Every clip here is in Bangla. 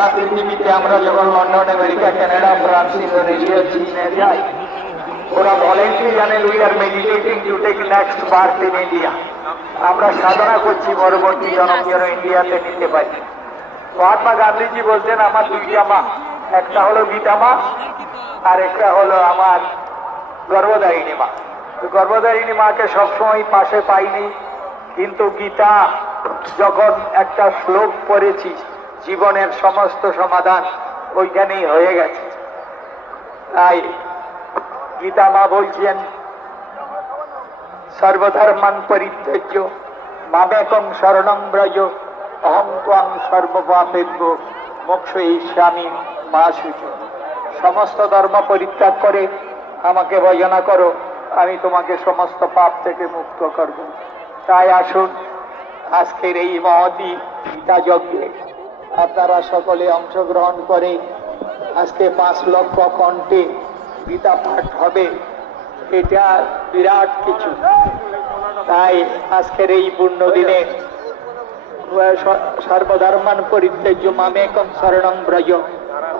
সারা পৃথিবীতে আমরা যখন London, America, Canada, France, Indonesia, চীনে যাই, ওরা ভলেন্টারি জানেন we are meditating to take next birth in India. আমরা সাধনা করছি পরবর্তী জন্ম যেন ইন্ডিয়াতে নিতে পারি। মহাত্মা গান্ধীজি বলছেন আমার দুইটা মা, একটা হলো গীতা মা আর একটা হলো আমার গর্ভধারিণী মা। গর্ভধারিণী মাকে সবসময় পাশে পাইনি, কিন্তু গীতা যখন একটা শ্লোক পড়েছি জীবনের সমস্ত সমাধান ওইখানেই হয়ে গেছে। তাই গীতা মা বলছেন সর্বধর্মান পরিত্যাজ্য মামেকং শরণং ব্রজ অহং ত্বং সর্বপাপেভ্যো মোক্ষয়িষ্যামি মা শুচি। সমস্ত ধর্ম পরিত্যাগ করে আমাকে ভজনা করো, আমি তোমাকে সমস্ত পাপ থেকে মুক্ত করব। তাই আসুন আজকের এই মহতি গীতা যজ্ঞে আপনারা সকলে অংশগ্রহণ করে আজকে 5 লক্ষ কণ্ঠে গীতা পাঠ হবে, এটা বিরাট কিছু। তাই আজকের এই পূর্ণ দিনে সর্বধর্মান পরিত্যাজ্য মামেকং শরণং ব্রজ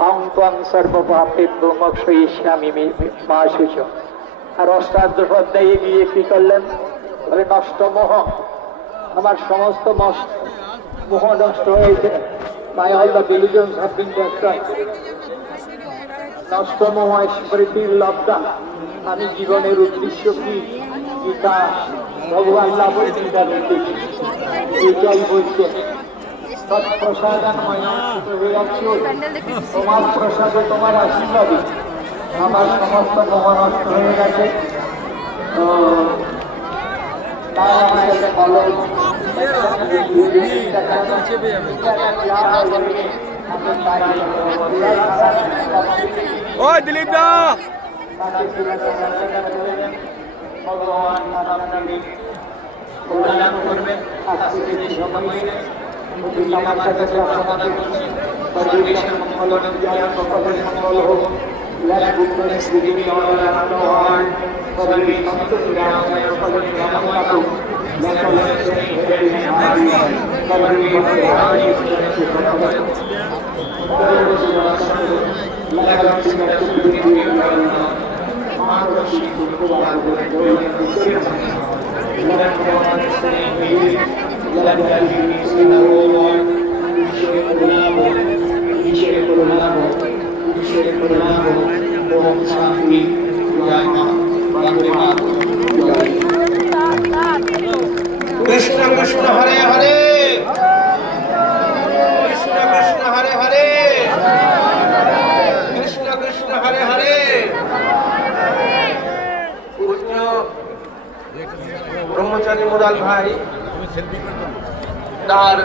অহং ত্বং সর্বপাপেভ্যো মোক্ষয়িষ্যামি মা শুচি। আর অষ্টাদশ অধ্যায়ে গিয়ে কি করলেন? বলে নষ্ট মোহ, আমার সমস্ত মোহ নষ্ট হয়েছে। My all the diligence have been destroyed. নষ্ট মোহ স্মৃতির লব্ধা। আমি জীবনের উদ্দেশ্য কি? গীতা ভগবান লাভ গীতা দেখেছি, এটাই বলছে তৎপ্রসাদান তোমার প্রসাদে তোমার আশীর্বাদে আমার সমস্ত মোহ নষ্ট হয়ে গেছে। তো তাই আমাকে বলো ওই দিলীপ দা ভগবান কল্যাণ করবেন। আজকে যদি সময় আমার সাথে প্রার্থনা করছি পরিবেশের মঙ্গল সকলের মঙ্গল হোক। Let goodness begin all around the world. সকলের সন্তোষী রামায় সকলের রাম কাটুক। Let all Krishna Krishna Hare Hare Krishna Krishna Hare Hare Krishna Krishna Hare Hare. पूज्य ब्रह्मचारी मुराल भाई তার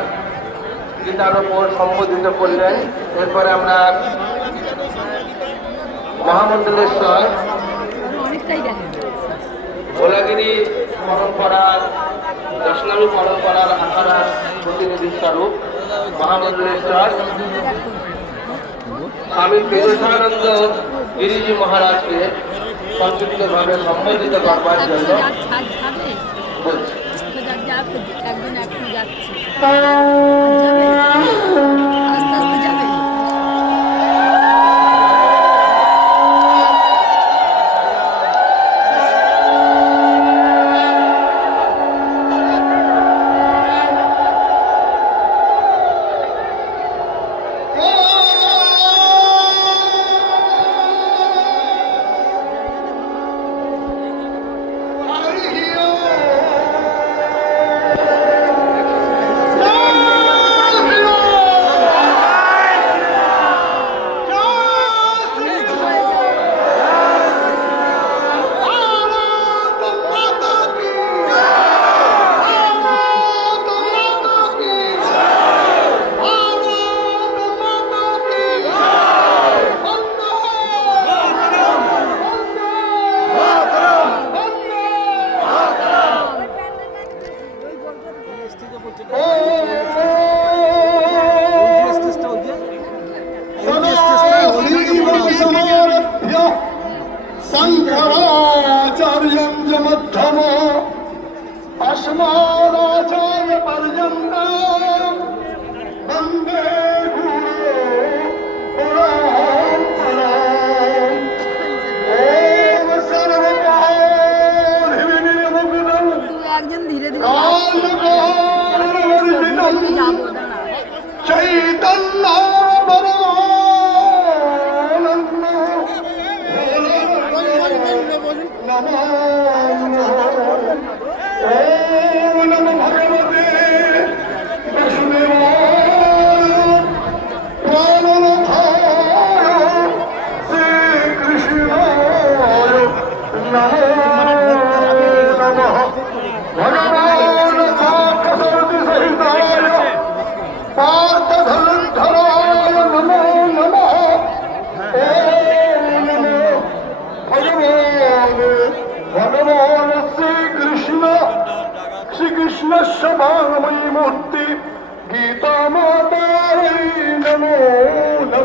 গীতার উপর সম্বোধিত করলেন। এরপরে আমরা মহামন্ডলেশ্বর ভোলাগিরি পরম্পরার দশনামী পরম্পরার আখাড়ার প্রতিনিধি স্বরূপ মহামন্ডলেশ্বর স্বামী বিবেকানন্দ গিরিজি মহারাজকে সংক্ষিপ্তভাবে সম্বোধিত করবার জন্য বলছি। अस्मदाचार्य पर्यन्तं वन्दे गुरो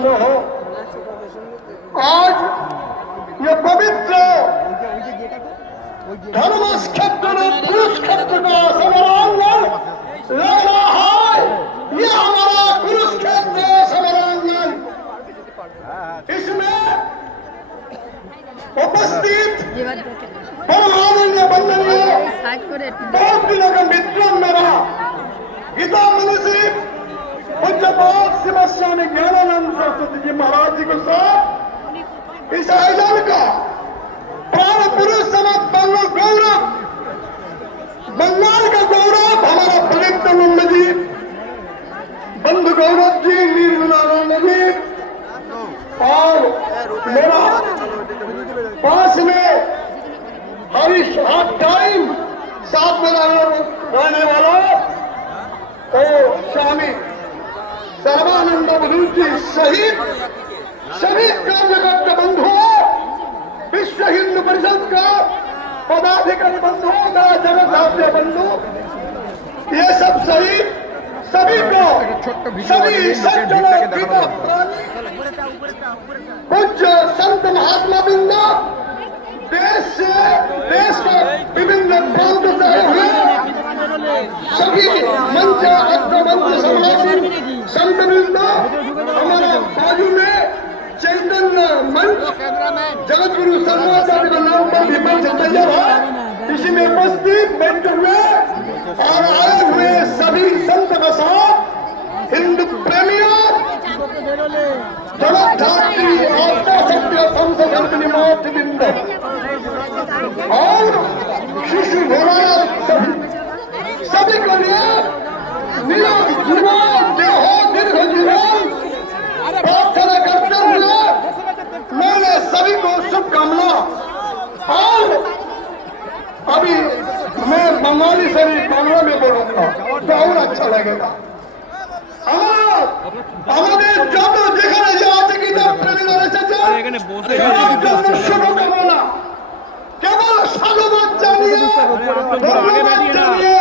सुनो हो। आज ये पवित्र धर्म क्षेत्र में पुरुष क्षेत्र का समरांगण लग रहा है। ये हमारा कुरुक्षेत्र समरांगण, इसमें उपस्थित परमानंद वंदनीय बहुत दिनों का मित्र मेरा गीता मनुष्य पूज्यपाद शिव स्वामी ज्ञानानंद सरस्वती जी महाराज जी के साथ इस आयोजन का प्राण पुरुष समस्त बंगाल गौरव, बंगाल का गौरव हमारा पवित्र नंद जी, बंधु गौरव जी, निर्मलानंद जी और मेरा पास में हरीश हाफ टाइम साथ में रहने वाला तो स्वामी सर्वानंद बधू जी सहित सभी कार्यकर्ता बंधुओं, विश्व हिंदू परिषद का पदाधिकारी बंधुओं का, जगत बंधु, ये सब सहित सभी को, सभी सज्जनों गीता प्राणी पूज्य संत महात्मा बिंद देश के विभिन्न प्रांत से आए हुए सभी मंच मंच सम्राट संत बिंद, हमारा बाजू में चैतन्य मंच जगत गुरु सर्वाचार्य के नाम पर भी मंच तैयार है। इसी में उपस्थित बैठे हुए और आए हुए सभी संत के साथ हिंदू प्रेमियों, जगद्धात्री आस्था सत्य संशोधन के निमात बिंद और शिशु भोलानाथ सभी को लिए निरोग जीवन देहो दीर्घ जीवन प्रार्थना करते हुए मैंने सभी को शुभकामना। और अभी मैं बंगाली से बांग्ला में बोलूंगा तो और अच्छा लगेगा। আমাদের যত যেখানে যে আছে কিনা প্রেমীরা এসেছে শুভকামনা, কেবল সাধুবাদ জানিয়ে ধন্যবাদ জানিয়ে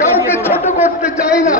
কাউকে ছোট করতে চাই না।